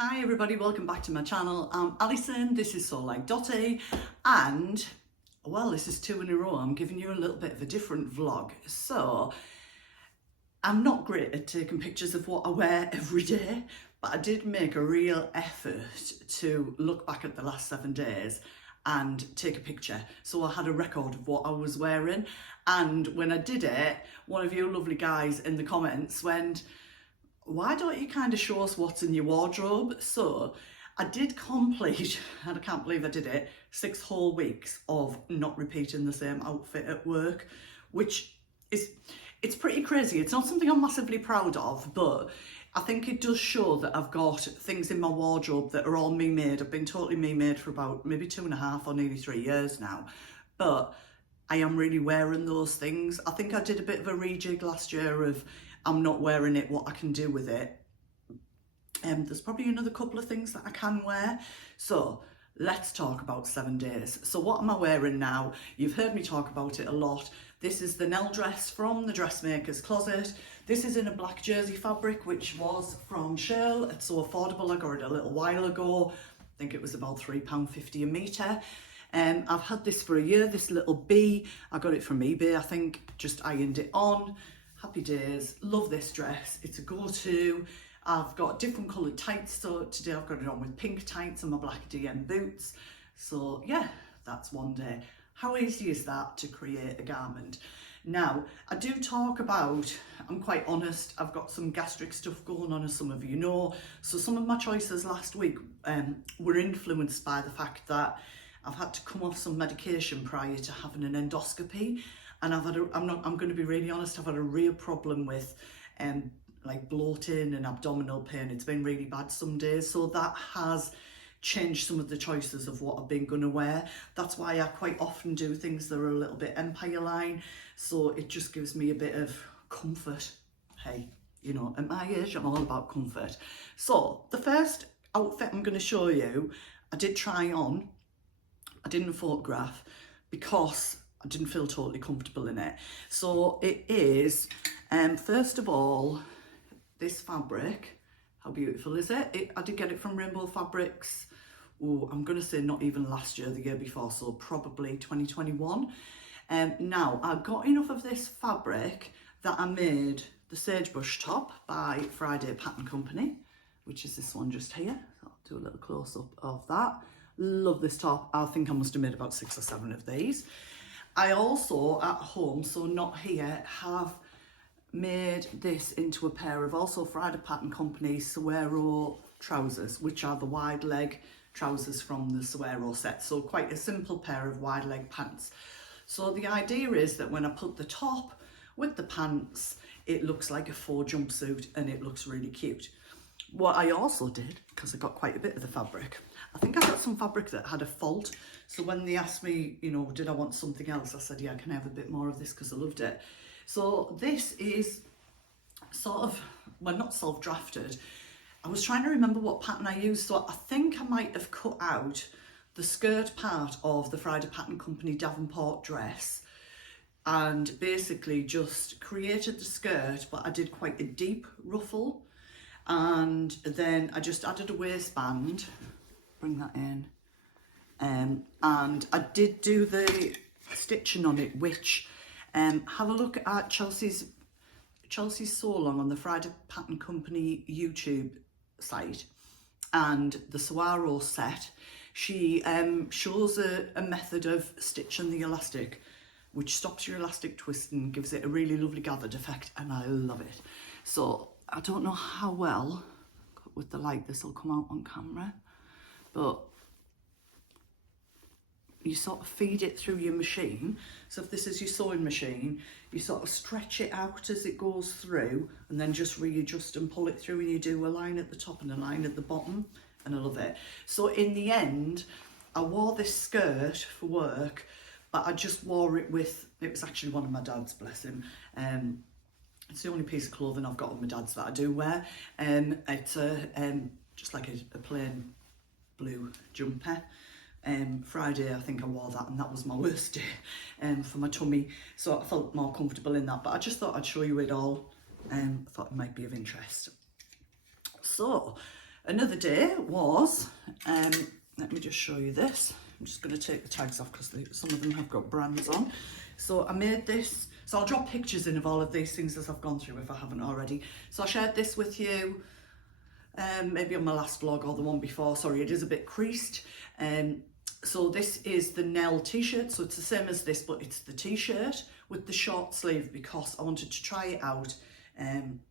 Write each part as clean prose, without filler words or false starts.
Hi everybody, welcome back to my channel. I'm Alison, this is So Like Dotty, and well, this is 2 in a row. I'm giving you a little bit of a different vlog. So I'm not great at taking pictures of what I wear every day, but I did make a real effort to look back at the last 7 days and take a picture. So I had a record of what I was wearing, and when I did it, one of you lovely guys in the comments went, why don't you kind of show us what's in your wardrobe? So I did complete, and I can't believe I did it, 6 whole weeks of not repeating the same outfit at work, which is, it's pretty crazy. It's not something I'm massively proud of, but I think it does show that I've got things in my wardrobe that are all me made. I've been totally me made for about maybe 2.5 or nearly 3 years now, but I am really wearing those things. I think I did a bit of a rejig last year of I'm not wearing it, what I can do with it. There's probably another couple of things that I can wear. So let's talk about 7 days. So what am I wearing now? You've heard me talk about it a lot. This is the Nell dress from the dressmaker's closet. This is in a black jersey fabric, which was from Shell. It's so affordable. I got it a little while ago. I think it was about £3.50 a metre. I've had this for a year, this little bee. I got it from eBay, I think, just ironed it on. Happy days, love this dress, it's a go-to. I've got different coloured tights, so today I've got it on with pink tights and my black DM boots. So yeah, that's one day. How easy is that to create a garment? Now, I do talk about, I'm quite honest, I've got some gastric stuff going on, as some of you know. So some of my choices last week were influenced by the fact that I've had to come off some medication prior to having an endoscopy. And I'm going to be really honest, I've had a real problem with like bloating and abdominal pain. It's been really bad some days. So that has changed some of the choices of what I've been going to wear. That's why I quite often do things that are a little bit Empire line. So it just gives me a bit of comfort. Hey, you know, at my age, I'm all about comfort. So the first outfit I'm going to show you, I did try on. I didn't photograph because I didn't feel totally comfortable in it. So it is, first of all, this fabric. How beautiful is it? I did get it from Rainbow Fabrics. Oh, I'm going to say not even last year, the year before, so probably 2021. Now, I got enough of this fabric that I made the Sagebrush top by Friday Pattern Company, which is this one just here. I'll do a little close-up of that. Love this top. I think I must have made about 6 or 7 of these. I also, at home, so not here, have made this into a pair of also Friday Pattern Company Saguaro trousers, which are the wide leg trousers from the Saguaro set. So quite a simple pair of wide leg pants. So the idea is that when I put the top with the pants, it looks like a faux jumpsuit and it looks really cute. What I also did, because I got quite a bit of the fabric, I think I got some fabric that had a fault. So when they asked me, you know, did I want something else? I said, yeah, can I have a bit more of this because I loved it. So this is sort of, well, not self-drafted. I was trying to remember what pattern I used. So I think I might have cut out the skirt part of the Friday Pattern Company Davenport Dress and basically just created the skirt, but I did quite a deep ruffle. And then I just added a waistband, bring that in, and I did do the stitching on it, which have a look at Chelsea's Sew Along on the Friday Pattern Company YouTube site and the Saguaro Set. She shows a method of stitching the elastic, which stops your elastic twisting, gives it a really lovely gathered effect, and I love it. So I don't know how well with the light this will come out on camera, but you sort of feed it through your machine. So if this is your sewing machine, you sort of stretch it out as it goes through and then just readjust and pull it through, and you do a line at the top and a line at the bottom, and I love it. So in the end, I wore this skirt for work, but I just wore it with, it was actually one of my dad's, bless him. It's the only piece of clothing I've got on my dad's that I do wear. It's just like a plain blue jumper. Friday I think I wore that, and that was my worst day for my tummy, so I felt more comfortable in that, but I just thought I'd show you it all. I thought it might be of interest. So another day was, let me just show you this. I'm just going to take the tags off because some of them have got brands on. So I made this, so I'll drop pictures in of all of these things as I've gone through if I haven't already. So I shared this with you, maybe on my last vlog or the one before. Sorry, it is a bit creased. So this is the Nell t-shirt, so it's the same as this, but it's the t-shirt with the short sleeve because I wanted to try it out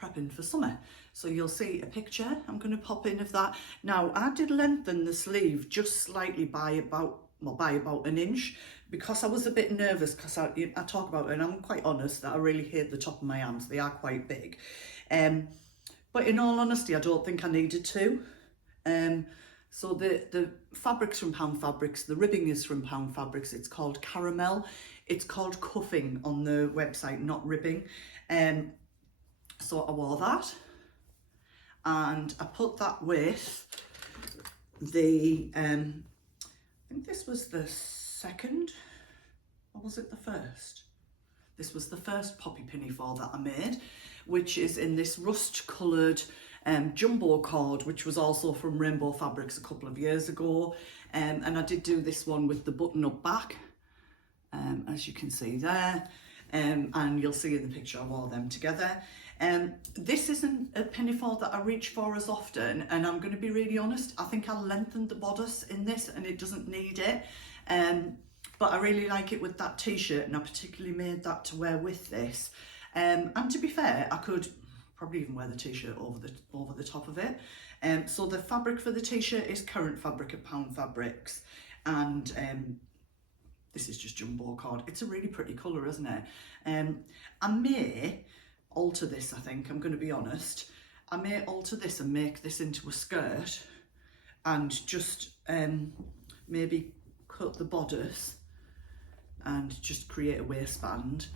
prepping for summer. So you'll see a picture I'm going to pop in of that. Now I did lengthen the sleeve just slightly by about an inch because I was a bit nervous because I talk about it and I'm quite honest that I really hate the top of my hands. They are quite big. But in all honesty, I don't think I needed to. So the fabric's from Pound Fabrics, the ribbing is from Pound Fabrics, it's called Caramel. It's called cuffing on the website, not ribbing. So I wore that and I put that with the, I think this was the second, or was it the first? This was the first poppy pinafore that I made, which is in this rust coloured jumbo cord, which was also from Rainbow Fabrics a couple of years ago. And I did do this one with the button up back, as you can see there. And you'll see in the picture I wore them together. This isn't a pinafore that I reach for as often, and I'm going to be really honest, I think I lengthened the bodice in this and it doesn't need it. But I really like it with that t-shirt, and I particularly made that to wear with this. And to be fair, I could probably even wear the t-shirt over the top of it. So the fabric for the t-shirt is current fabric at Pound Fabrics, and this is just jumbo cord. It's a really pretty colour, isn't it? I may alter this, I think, I'm going to be honest. I may alter this and make this into a skirt and just maybe cut the bodice and just create a waistband,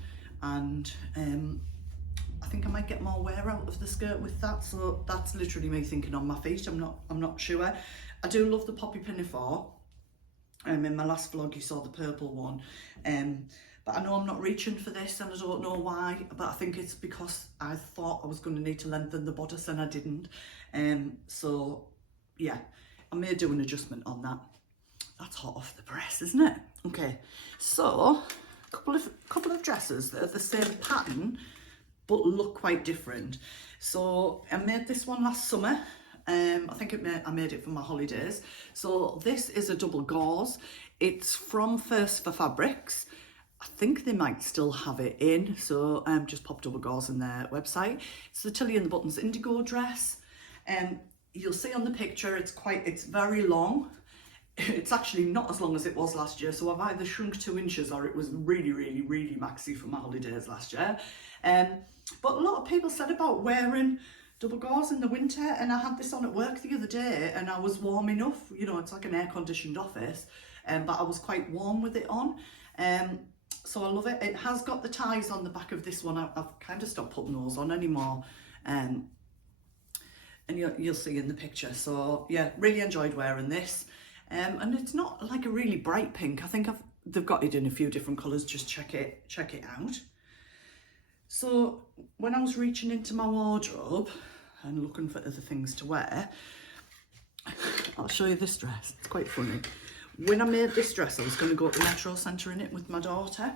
and I think I might get more wear out of the skirt with that. So that's literally me thinking on my feet. I'm not sure. I do love the poppy pinafore. In my last vlog you saw the purple one, but I know I'm not reaching for this and I don't know why, but I think it's because I thought I was going to need to lengthen the bodice and I didn't. So yeah, I may do an adjustment on that. That's hot off the press, isn't it? Okay, so a couple of dresses that are the same pattern but look quite different. So I made this one last summer. I think I made it for my holidays. So this is a double gauze. It's from First for Fabrics. I think they might still have it in, so just pop double gauze in their website. It's the Tilly and the Buttons Indigo dress. You'll see on the picture it's very long. It's actually not as long as it was last year, so I've either shrunk 2 inches or it was really, really, really maxi for my holidays last year. But a lot of people said about wearing double gauze in the winter, and I had this on at work the other day and I was warm enough, you know, it's like an air-conditioned office, but I was quite warm with it on. So I love it. It has got the ties on the back of this one. I've kind of stopped putting those on anymore. And you'll see in the picture. So yeah, really enjoyed wearing this. And it's not like a really bright pink. I think they've got it in a few different colours. Just check it out. So when I was reaching into my wardrobe and looking for other things to wear, I'll show you this dress. It's quite funny. When I made this dress, I was going to go to the Metro Centre in it with my daughter.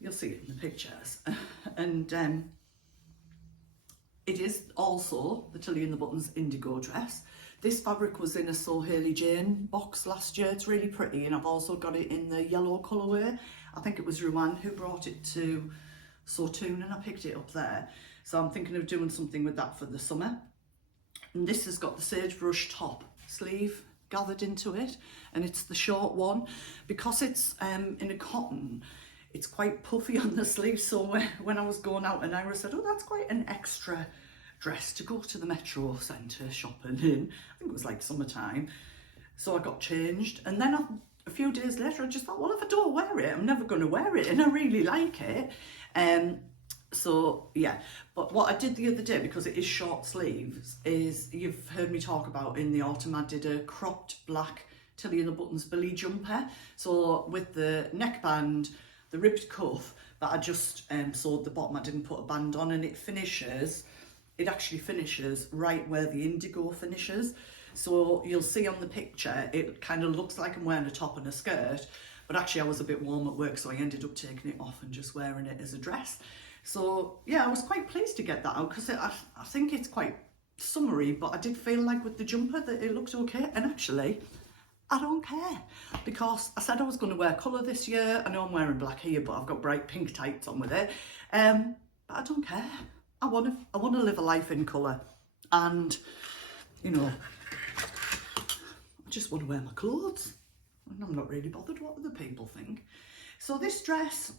You'll see it in the pictures. And it is also the Tilly and the Buttons Indigo dress. This fabric was in a So Hailey Jane box last year. It's really pretty, and I've also got it in the yellow colourway. I think it was Ruan who brought it to Sotoon, and I picked it up there. So I'm thinking of doing something with that for the summer. And this has got the Sagebrush top sleeve gathered into it, and it's the short one. Because it's in a cotton, it's quite puffy on the sleeve. So when I was going out, and Ira said, oh, that's quite an extra dress to go to the Metro Centre shopping in. I think it was like summertime. So I got changed, and then a few days later I just thought, well, if I don't wear it, I'm never going to wear it, and I really like it. So yeah, but what I did the other day, because it is short sleeves, is you've heard me talk about in the autumn I did a cropped black Tilly and the Buttons Billie jumper. So with the neckband, the ribbed cuff, but I just sewed the bottom, I didn't put a band on, and it actually finishes right where the Indigo finishes. So you'll see on the picture, it kind of looks like I'm wearing a top and a skirt, but actually I was a bit warm at work, so I ended up taking it off and just wearing it as a dress. So yeah, I was quite pleased to get that out because I think it's quite summery, but I did feel like with the jumper that it looked okay. And actually, I don't care, because I said I was going to wear colour this year. I know I'm wearing black here, but I've got bright pink tights on with it. But I don't care. I want to live a life in colour, and you know, I just want to wear my clothes, and I'm not really bothered what other people think. So this dress,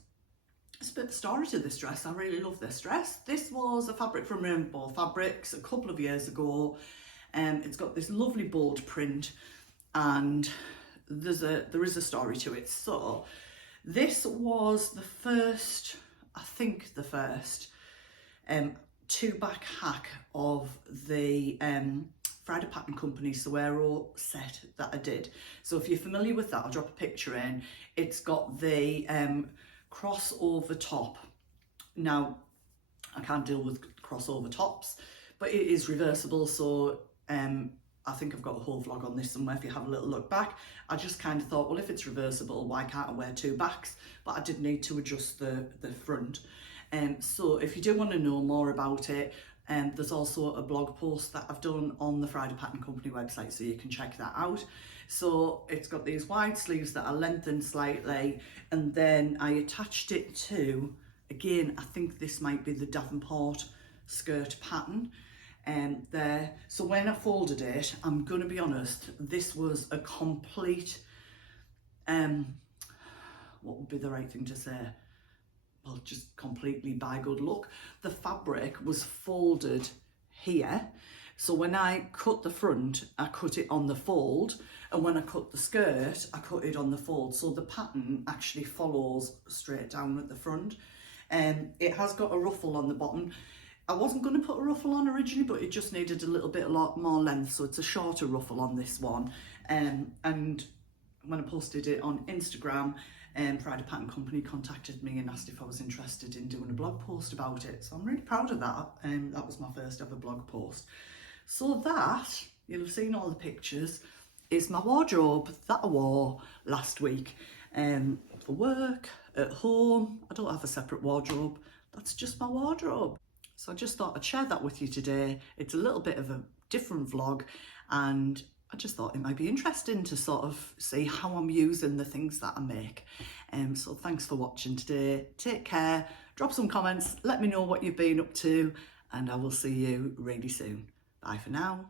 it's a bit of the story to this dress. I really love this dress. This was a fabric from Rainbow Fabrics a couple of years ago. It's got this lovely bold print, and there is a story to it. So this was the first, I think the first two-back hack of the Friday Pattern Company Saguaro set that I did. So if you're familiar with that, I'll drop a picture in. It's got the crossover top. Now, I can't deal with crossover tops, but it is reversible, so I think I've got a whole vlog on this somewhere if you have a little look back. I just kind of thought, well, if it's reversible, why can't I wear two backs? But I did need to adjust the front. So if you do want to know more about it, there's also a blog post that I've done on the Friday Pattern Company website, so you can check that out. So it's got these wide sleeves that are lengthened slightly, and then I attached it to, again, I think this might be the Davenport skirt pattern. There. So when I folded it, I'm going to be honest, this was a complete, what would be the right thing to say? Well, just completely by good luck. The fabric was folded here. So when I cut the front, I cut it on the fold. And when I cut the skirt, I cut it on the fold. So the pattern actually follows straight down at the front. It has got a ruffle on the bottom. I wasn't going to put a ruffle on originally, but it just needed a lot more length, so it's a shorter ruffle on this one. And when I posted it on Instagram, Friday Pattern Company contacted me and asked if I was interested in doing a blog post about it. So I'm really proud of that. That was my first ever blog post. So that, you'll have seen all the pictures, is my wardrobe that I wore last week. For work, at home, I don't have a separate wardrobe. That's just my wardrobe. So I just thought I'd share that with you today. It's a little bit of a different vlog, and I just thought it might be interesting to sort of see how I'm using the things that I make. So thanks for watching today. Take care, drop some comments, let me know what you've been up to, and I will see you really soon. Bye for now.